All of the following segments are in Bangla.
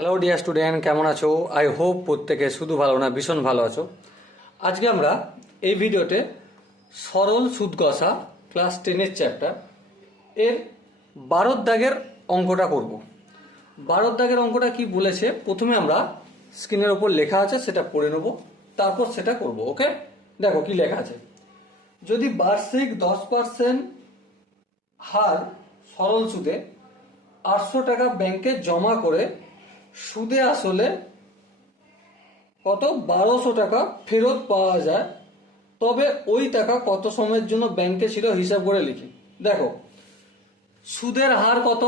হ্যালো ডিয়ার স্টুডেন্ট, কেমন আছো? আই হোপ প্রত্যেকে শুধু ভালো না ভীষণ ভালো আছো। আজকে আমরা এই ভিডিওতে সরল সুদ কষা ক্লাস 10-এর চ্যাপ্টার এর 12 দাগের অঙ্কটা করব। 12 দাগের অঙ্কটা কি বলেছে প্রথমে আমরা স্ক্রিনের ওপর লেখা আছে সেটা পড়ে নেব, তারপর সেটা করব। ওকে, দেখো কি লেখা আছে। যদি বার্ষিক 10% হার সরল সুদে 800 টাকা ব্যাংকে জমা করে সুদে আসলে কত 1200 টাকা ফেরত পাওয়া যায়, তবে ওই টাকা কত সময়ের জন্য ব্যাংকে ছিল হিসাব করে লিখি। দেখো সুদের হার কত,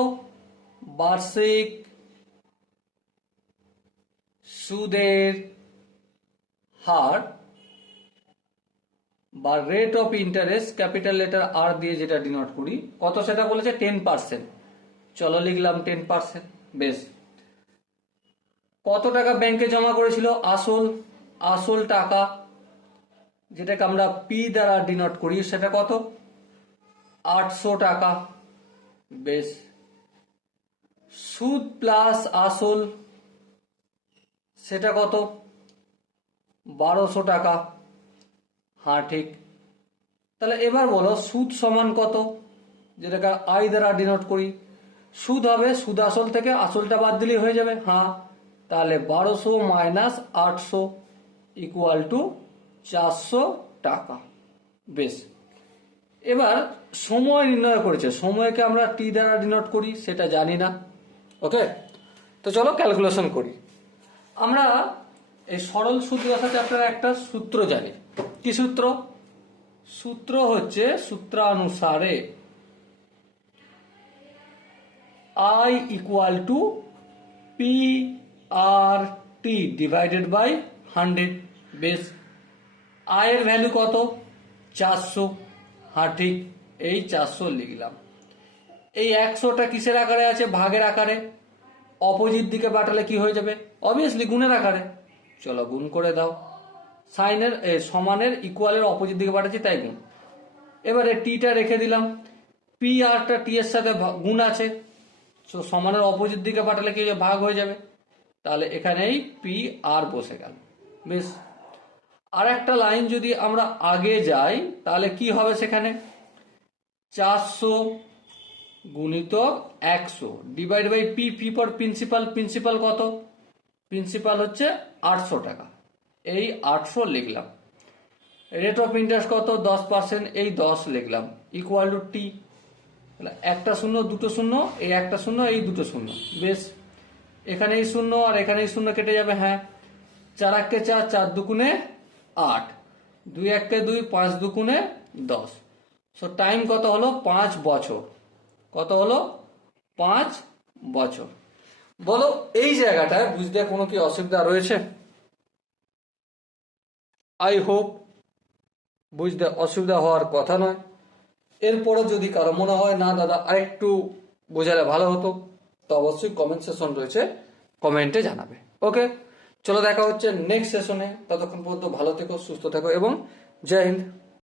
বার্ষিক সুদের হার বা rate of interest capital letter আর দিয়ে যেটা ডিনোট করি, কত সেটা বলেছে 10%। চলো লিখলাম 10%। বেশ, কত টাকা ব্যাংকে জমা করেছিল, আসল টাকা যেটাকে আমরা পি দ্বারা ডিনোট করি সেটা কত 800 টাকা। বেশ, সুদ প্লাস আসল সেটা কত 1200 টাকা। হ্যাঁ ঠিক। তাহলে এবার বলো সুদ সমান কত, যেটাকে আই দ্বারা ডিনোট করি। সুদ হবে সুদ আসল থেকে আসলটা বাদ দিলেই হয়ে যাবে। হ্যাঁ, তাহলে 1200 মাইনাস 800 ইকুয়াল টু 400 টাকা। বেশ, এবার সময় নির্ণয় করেছে, সময়কে আমরা টি দ্বারা ডিনোট করি সেটা জানি না। ওকে, তো চলো ক্যালকুলেশন করি। আমরা এই সরল সুদ কষা চ্যাপ্টারে একটা সূত্র জানি। কি সূত্র? সূত্র হচ্ছে সূত্রানুসারে I equal to P R T divided by 100। বেশ, আই এর ভ্যালু কত 400। হ্যাঁ ঠিক, এই 400 লিখলাম। এই 100টা কিসের আকারে আছে, ভাগের আকারে। অপোজিট দিকে পাঠালে কি হয়ে যাবে, অবভিয়াসলি গুণের আকারে। চলো গুণ করে দাও। সাইনের সমানের ইকুয়ালের অপোজিট দিকে পাঠাচ্ছি তাই গুণ। এবারে টিটা রেখে দিলাম, পি আরটা টি এর সাথে গুণ আছে, তো সমানের অপোজিট দিকে পাঠালে কি ভাগ হয়ে যাবে, তাহলে এখানেই পি আর বসে গেল। বেশ, আর একটা লাইন যদি আমরা আগে যাই তাহলে কি হবে, সেখানে 400 গুণিতক 100 divide by P, P for principal, principal কত, প্রিন্সিপাল হচ্ছে 800 টাকা, এই 800 লিখলাম। রেট অফ ইন্টারেস্ট কত 10%, এই 10 লিখলাম ইকুয়াল টু টি। একটা শূন্য দুটো শূন্য, এই একটা শূন্য এই দুটো শূন্য। বেশ, এখানে এই শূন্য আর এখানে এই শূন্য কেটে যাবে। হ্যাঁ, 4 1 4, 4 2 8, 2 1 2, 5 2 10। সো টাইম কত হলো 5 বছর। কত হলো 5 বছর। বলো এই জায়গাটায় বুঝতে কোনো কি অসুবিধা রয়েছে? আই হোপ বুঝতে অসুবিধা হওয়ার কথা নয়। এরপরও যদি কারো মনে হয় না দাদা আরেকটু বোঝালে ভালো হতো, তো অবশ্যই কমেন্ট সেশন রয়েছে, কমেন্টে জানাবে। ওকে, চলো দেখা হচ্ছে নেক্সট সেশনে। ততক্ষণ পর্যন্ত ভালো থেকো, সুস্থ থেকো এবং জয় হিন্দ।